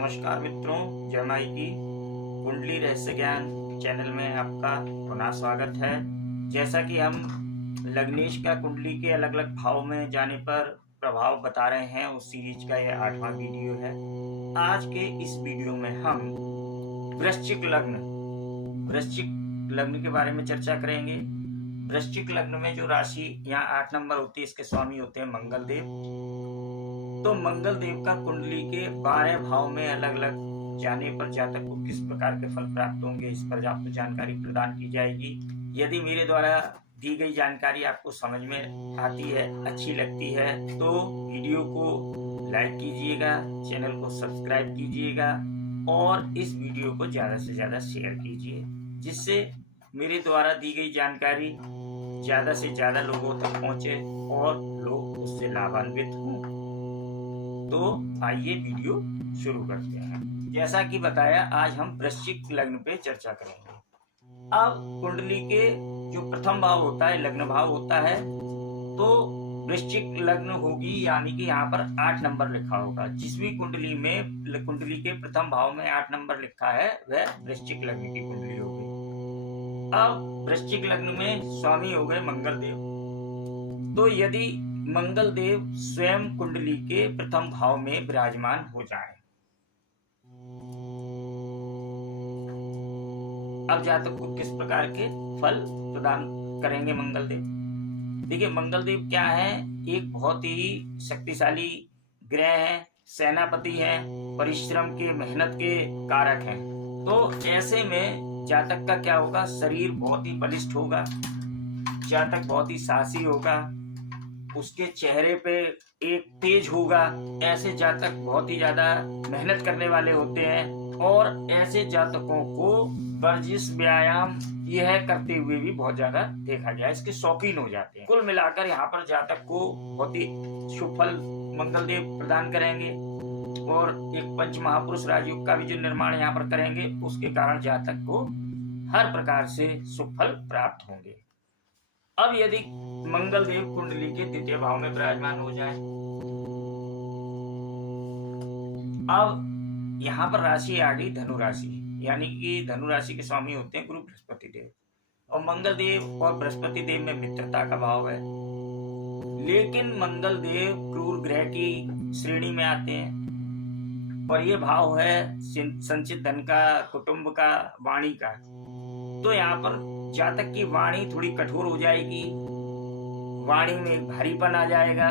नमस्कार मित्रों, जय माई की। कुंडली रहस्य ज्ञान चैनल में आपका पुनः स्वागत है। जैसा कि हम लग्नेश का कुंडली के अलग अलग भाव में जाने पर प्रभाव बता रहे हैं, उस सीरीज का यह 8वां वीडियो है। आज के इस वीडियो में हम वृश्चिक लग्न के बारे में चर्चा करेंगे। वृश्चिक लग्न में जो राशि यहाँ 8 नंबर होती है, इसके स्वामी होते हैं मंगल देव। तो मंगल देव का कुंडली के 12 भाव में अलग अलग जाने पर जातक को किस प्रकार के फल प्राप्त होंगे, इस पर आपको जानकारी प्रदान की जाएगी। यदि मेरे द्वारा दी गई जानकारी आपको समझ में आती है, अच्छी लगती है, तो वीडियो को लाइक कीजिएगा, चैनल को सब्सक्राइब कीजिएगा और इस वीडियो को ज़्यादा से ज़्यादा शेयर कीजिए, जिससे मेरे द्वारा दी गई जानकारी ज़्यादा से ज़्यादा लोगों तक पहुँचे और लोग उससे लाभान्वित हों। तो आइए वीडियो शुरू करते हैं। जैसा कि बताया, आज हम वृश्चिक लग्न पे चर्चा करेंगे। अब कुंडली के जो प्रथम भाव होता है, लग्न भाव होता है, तो वृश्चिक लग्न होगी, यानी कि यहाँ पर 8 नंबर लिखा होगा। जिस भी कुंडली में कुंडली के प्रथम भाव में 8 नंबर लिखा है, वह वृश्चिक लग्न की कुंडली होगी। अब वृश्चिक लग्न में स्वामी हो गए मंगल देव। तो यदि मंगल देव स्वयं कुंडली के प्रथम भाव में विराजमान हो जाएं, अब जातक को किस प्रकार के फल प्रदान करेंगे मंगल देव। देखिए, मंगल देव क्या है, एक बहुत ही शक्तिशाली ग्रह है, सेनापति है, परिश्रम के, मेहनत के कारक हैं। तो ऐसे में जातक का क्या होगा, शरीर बहुत ही बलिष्ठ होगा, जातक बहुत ही साहसी होगा, उसके चेहरे पे एक तेज होगा। ऐसे जातक बहुत ही ज्यादा मेहनत करने वाले होते हैं और ऐसे जातकों को वर्जिश, व्यायाम यह करते हुए भी बहुत ज्यादा देखा गया, इसके शौकीन हो जाते हैं। कुल मिलाकर यहाँ पर जातक को बहुत ही शुभ फल मंगल देव प्रदान करेंगे और एक पंच महापुरुष राजयोग का भी जो निर्माण यहाँ पर करेंगे, उसके कारण जातक को हर प्रकार से शुभ फल प्राप्त होंगे। अब यदि मंगल देव कुंडली के द्वितीय भाव में विराजमान हो जाए, अब यहाँ पर राशि आ गई धनु राशि, यानी कि धनु राशि के स्वामी होते हैं गुरु बृहस्पति देव। और मंगल देव और बृहस्पति देव में मित्रता का भाव है, लेकिन मंगल देव क्रूर ग्रह की श्रेणी में आते हैं और ये भाव है संचित धन का, कुटुंब का, वाणी का। तो यहाँ पर जातक की वाणी थोड़ी कठोर हो जाएगी, वाणी में एक भारीपन आ जाएगा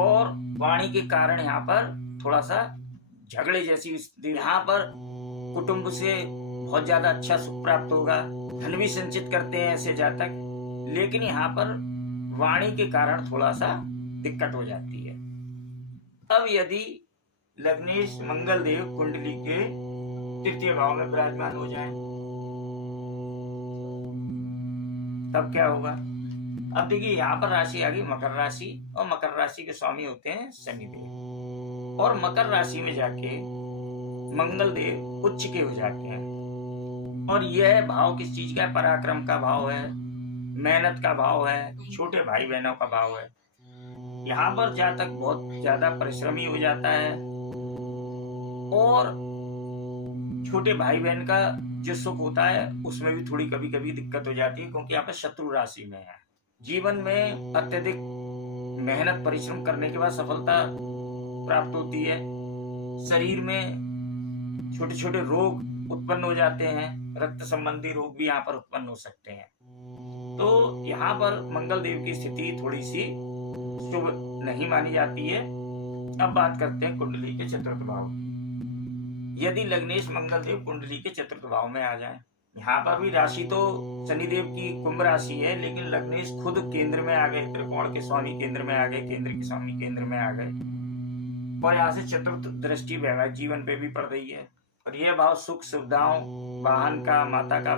और वाणी के कारण यहाँ पर थोड़ा सा झगड़े जैसी स्थिति। यहाँ पर कुटुंब से बहुत ज्यादा अच्छा सुख प्राप्त होगा, धन भी संचित करते हैं ऐसे जातक, लेकिन यहाँ पर वाणी के कारण थोड़ा सा दिक्कत हो जाती है। अब यदि लग्नेश मंगल देव कुंडली के तृतीय भाव में विराजमान हो जाए, तब क्या होगा। अब देखिए, यहाँ पर राशि आ गई मकर राशि और मकर राशि के स्वामी होते हैं शनिदेव। और मकर राशि में जाके मंगल देव उच्च के हो जाते हैं और यह भाव किस चीज का है, पराक्रम का भाव है, मेहनत का भाव है, छोटे भाई बहनों का भाव है। यहाँ पर जातक बहुत ज्यादा परिश्रमी हो जाता है और छोटे भाई बहन का जो सुख होता है उसमें भी थोड़ी कभी कभी दिक्कत हो जाती है, क्योंकि यहाँ पर शत्रु राशि में है। जीवन में अत्यधिक मेहनत परिश्रम करने के बाद सफलता प्राप्त होती है। शरीर में छोटे छोटे रोग उत्पन्न हो जाते हैं, रक्त संबंधी रोग भी यहाँ पर उत्पन्न हो सकते हैं। तो यहाँ पर मंगल देव की स्थिति थोड़ी सी शुभ नहीं मानी जाती है। अब बात करते हैं कुंडली के चतुर्थ भाव। यदि लग्नेश मंगल देव कुंडली के चतुर्थ भाव में आ जाए, यहाँ पर भी राशि तो शनिदेव की कुंभ राशि है, लेकिन लग्नेश खुद केंद्र में आ गए, त्रिकोण के स्वामी केंद्र में आ गए, केंद्र के स्वामी केंद्र में आ गए और यहाँ से चतुर्थ दृष्टि वैवाहिक जीवन पे भी पड़ रही है। और यह भाव सुख सुविधाओं, वाहन का, माता का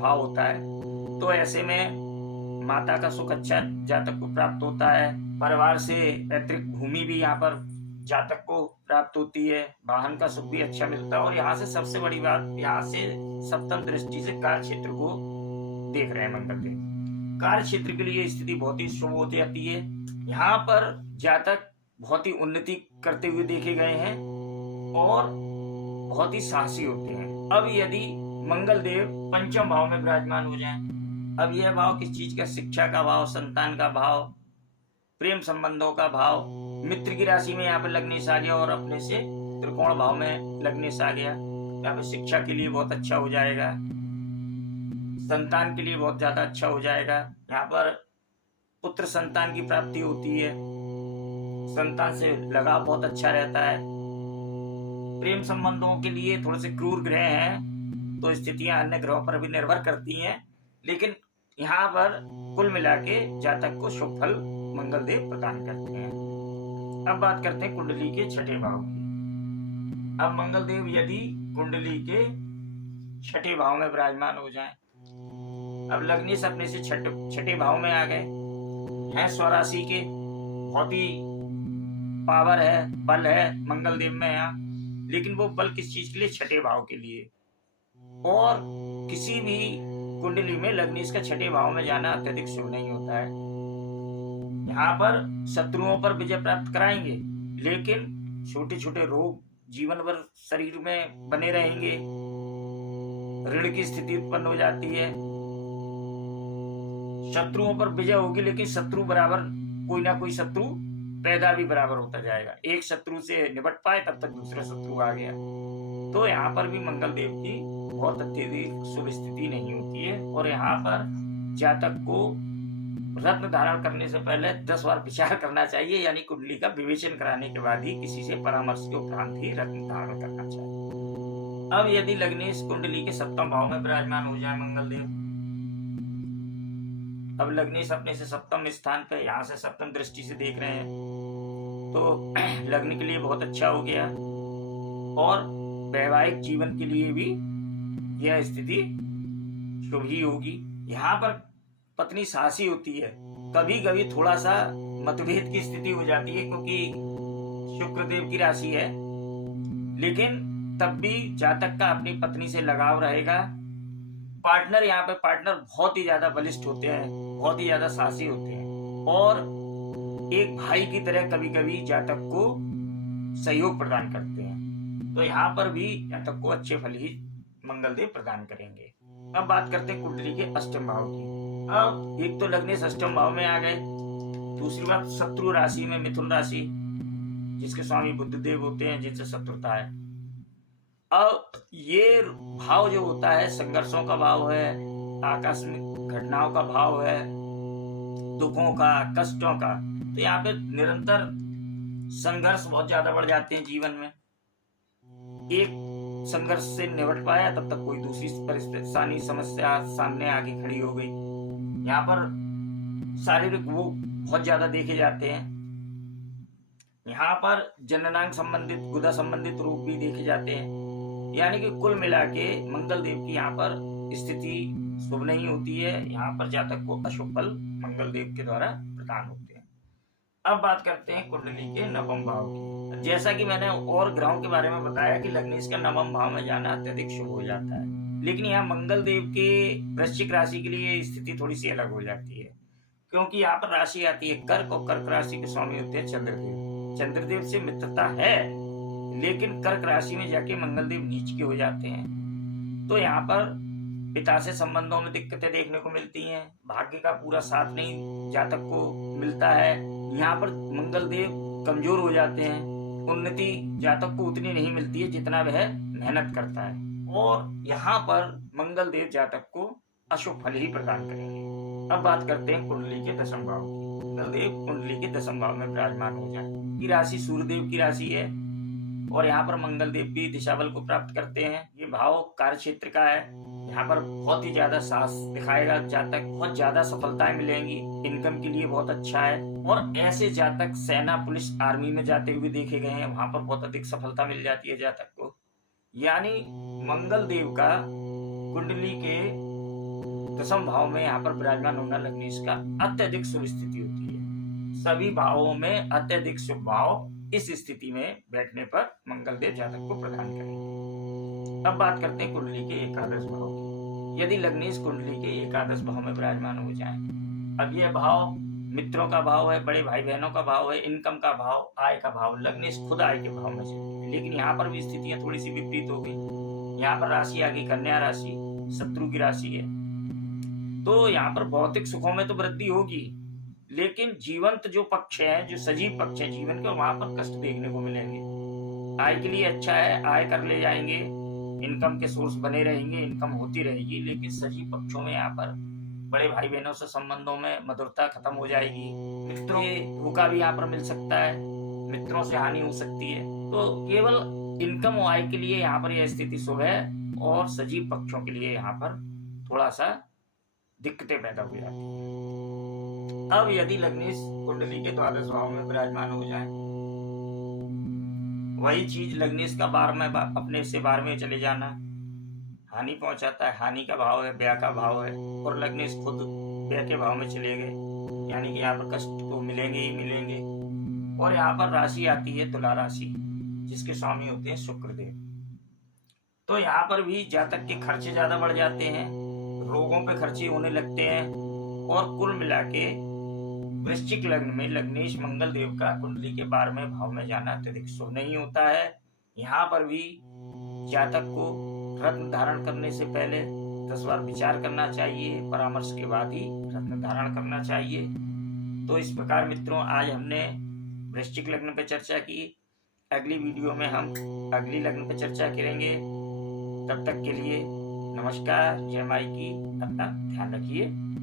भाव होता है। तो ऐसे में माता का सुख अच्छा जातक को प्राप्त होता है, परिवार से पैतृक भूमि भी यहाँ पर जातक को प्राप्त होती है, वाहन का सुख भी अच्छा मिलता है। और यहाँ से सबसे बड़ी बात, यहाँ से सप्तम दृष्टि से कार्य क्षेत्र को देख रहे हैं मंगल देव। कार्य क्षेत्र के लिए स्थिति बहुत ही शुभ होती जाती है। यहाँ पर जातक बहुत ही उन्नति करते हुए देखे गए हैं और बहुत ही साहसी होते हैं। अब यदि मंगल देव पंचम भाव में विराजमान हो जाएं, अब यह भाव किस चीज का? शिक्षा का भाव, संतान का भाव, प्रेम संबंधों का भाव। मित्र की राशि में यहाँ पे लग्नेश आ गया और अपने से त्रिकोण भाव में लग्नेश आ गया। यहाँ पे शिक्षा के लिए बहुत अच्छा हो जाएगा, संतान के लिए बहुत ज्यादा अच्छा हो जाएगा। यहाँ पर पुत्र संतान की प्राप्ति होती है, संतान से लगाव बहुत अच्छा रहता है। प्रेम संबंधों के लिए थोड़े से क्रूर ग्रह हैं, तो स्थितियां अन्य ग्रहों पर भी निर्भर करती हैं, लेकिन यहाँ पर कुल मिला के जातक को शुभ फल मंगल देव प्रदान करते हैं। अब बात करते हैं कुंडली के छठे भाव की। अब मंगल देव यदि कुंडली के छठे भाव में विराजमान हो जाएं, अब लग्नेश अपने से छठे भाव में आ गए हैं, स्वराशि के, बहुत ही पावर है, बल है मंगल देव में यहाँ, लेकिन वो बल किस चीज के लिए? छठे भाव के लिए। और किसी भी कुंडली में लग्नेश का छठे भाव में जाना अत्यधिक शुभ नहीं होता है। यहाँ पर शत्रुओं पर विजय प्राप्त कराएंगे, लेकिन छोटे छोटे रोग जीवन भर शरीर में बने रहेंगे, ऋण की स्थिति उत्पन्न हो जाती है। शत्रुओं पर विजय होगी, लेकिन शत्रु बराबर कोई ना कोई शत्रु पैदा भी बराबर होता जाएगा। एक शत्रु से निपट पाए तब तक दूसरा शत्रु आ गया। तो यहाँ पर भी मंगल देव की बहुत अत्यधिक शुभ स्थिति नहीं होती है। और यहाँ पर जातक को रत्न धारण करने से पहले 10 बार विचार करना चाहिए, यानी कुंडली का विवेचन कराने के बाद ही किसी से परामर्श के उपरांत ही रत्न धारण करना चाहिए। अब यदि लग्नेश कुंडली के सप्तम भाव में विराजमान हो जाए मंगल देव, अब लग्नेश अपने से सप्तम स्थान पे यहाँ से सप्तम दृष्टि से देख रहे हैं, तो लग्न के लिए बहुत अच्छा हो गया। और वैवाहिक जीवन के लिए भी यह स्थिति शुभ ही होगी। यहाँ पर पत्नी साहसी होती है, कभी कभी थोड़ा सा मतभेद की स्थिति हो जाती है, क्योंकि शुक्र देव की राशि है, लेकिन तब भी जातक का अपनी पत्नी से लगाव रहेगा। पार्टनर, यहाँ पे पार्टनर बहुत ही ज्यादा बलिष्ठ होते हैं, बहुत ही ज्यादा साहसी होते हैं, और एक भाई की तरह कभी कभी जातक को सहयोग प्रदान करते हैं। तो यहाँ पर भी जातक को अच्छे फल ही मंगल देव प्रदान करेंगे। अब बात करते हैं कुंडली के अष्टम भाव की। अब एक तो लग्नेश अष्टम भाव में आ गए, दूसरी बात शत्रु राशि में मिथुन राशि, जिसके स्वामी बुध देव होते हैं, जिनसे शत्रुता है। अब ये भाव जो होता है संघर्षों का भाव है, आकस्मिक घटनाओं का भाव है, दुखों का, कष्टों का। तो यहाँ पे निरंतर संघर्ष बहुत ज्यादा बढ़ जाते हैं जीवन में। एक संघर्ष से निपट पाया तब तक कोई दूसरी परेशानी समस्या सामने आके खड़ी हो गई। यहाँ पर शारीरिक वो बहुत ज्यादा देखे जाते हैं। यहाँ पर जननांग संबंधित, गुदा संबंधित रोग भी देखे जाते हैं। यानी कि कुल मिला के मंगल देव की यहाँ पर स्थिति शुभ नहीं होती है। यहाँ पर जातक को अशुभ फल मंगल देव के द्वारा प्रदान होते हैं। अब बात करते हैं कुंडली के नवम भाव की। जैसा कि मैंने और ग्रहों के बारे में बताया कि लग्नेश का नवम भाव में जाना अत्यधिक शुभ हो जाता है, लेकिन यहाँ मंगल देव के वृश्चिक राशि के लिए स्थिति थोड़ी सी अलग हो जाती है, क्योंकि यहाँ पर राशि आती है कर्क, और कर्क राशि के स्वामी होते हैं चंद्रदेव। चंद्रदेव से मित्रता है, लेकिन कर्क राशि में जाके मंगल देव नीच के हो जाते हैं। तो यहाँ पर पिता से संबंधों में दिक्कतें देखने को मिलती हैं, भाग्य का पूरा साथ नहीं जातक को मिलता है। यहाँ पर मंगल देव कमजोर हो जाते हैं, उन्नति जातक को उतनी नहीं मिलती है जितना वह मेहनत करता है। और यहाँ पर मंगल देव जातक को अशुभ फल ही प्रदान करेंगे। अब बात करते हैं कुंडली के दशम भाव की। मंगल देव कुंडली के दशम भाव में विराजमान हो जाए, की राशि सूर्यदेव की राशि है, और यहाँ पर मंगल देव भी दिशा बल को प्राप्त करते हैं। ये भाव कार्य क्षेत्र का है, यहाँ पर बहुत ही ज्यादा साहस दिखाएगा जातक, बहुत ज्यादा सफलताएं मिलेंगी, इनकम के लिए बहुत अच्छा है। और ऐसे जातक सेना, पुलिस, आर्मी में जाते हुए देखे गए हैं, वहां पर बहुत अधिक सफलता मिल जाती है जातक को। यानी मंगल देव का कुंडली के दशम भाव में यहाँ पर विराजमान होना लग्नेश का अत्यधिक शुभ स्थिति होती है। सभी भावों में अत्यधिक शुभ भाव इस स्थिति में बैठने पर मंगल देव जातक को प्रदान करेंगे। अब बात करते हैं कुंडली के एकादश भाव की। यदि लग्नेश कुंडली के एकादश भाव में विराजमान हो जाए, अब यह भाव मित्रों का भाव है, बड़े भाई बहनों का भाव है, इनकम का भाव, आय का भाव। लग्नेश खुद आय के भाव में से, लेकिन यहाँ पर भी स्थितियां थोड़ी सी विपरीत हो गई। यहाँ पर राशि आ गई कन्या राशि, शत्रु की राशि है। तो यहाँ पर भौतिक सुखों में तो वृद्धि होगी, लेकिन जीवंत जो पक्ष है, जो सजीव पक्ष है जीवन के, वहां पर कष्ट देखने को मिलेंगे। आय के लिए अच्छा है, आय कर ले जाएंगे, इनकम के सोर्स बने रहेंगे, इनकम होती रहेगी। लेकिन सजीव पक्षों में यहाँ पर बड़े भाई बहनों से संबंधों में मधुरता खत्म हो जाएगी। मित्रों के धोखा भी यहाँ पर मिल सकता है, मित्रों से हानि हो सकती है। तो केवल इनकम और आय के लिए यहाँ पर यह स्थिति शुभ है, और सजीव पक्षों के लिए यहाँ पर थोड़ा सा दिक्कतें पैदा हो जाती है। अब यदि लग्नेश कुंडली के द्वादश भाव में विराजमान हो जाए, वही चीज लग्नेश का 12वें अपने से 12वें चले जाना हानि पहुंचाता है। हानि का भाव है, व्यय का भाव है, और लग्नेश खुद व्यय के भाव में चले गए, यानी कि यहाँ पर कष्ट तो मिलेंगे ही मिलेंगे। और यहाँ पर राशि आती है तुला राशि, जिसके स्वामी होते हैं शुक्रदेव। तो यहाँ पर भी जातक के खर्चे ज्यादा बढ़ जाते हैं, रोगों पे खर्चे होने लगते हैं, और कुल मिला के वृश्चिक लग्न में लग्नेश मंगल देव का कुंडली के 12वें भाव में जाना अत्यधिक शुभ नहीं होता है। यहाँ पर भी जातक को रत्न धारण करने से पहले 10 बार विचार करना चाहिए, परामर्श के बाद ही रत्न धारण करना चाहिए। तो इस प्रकार मित्रों, आज हमने वृश्चिक लग्न पर चर्चा की। अगली वीडियो में हम अगली लग्न पर चर्चा करेंगे। तब तक के लिए नमस्कार, जय माई की। अपना ध्यान रखिए।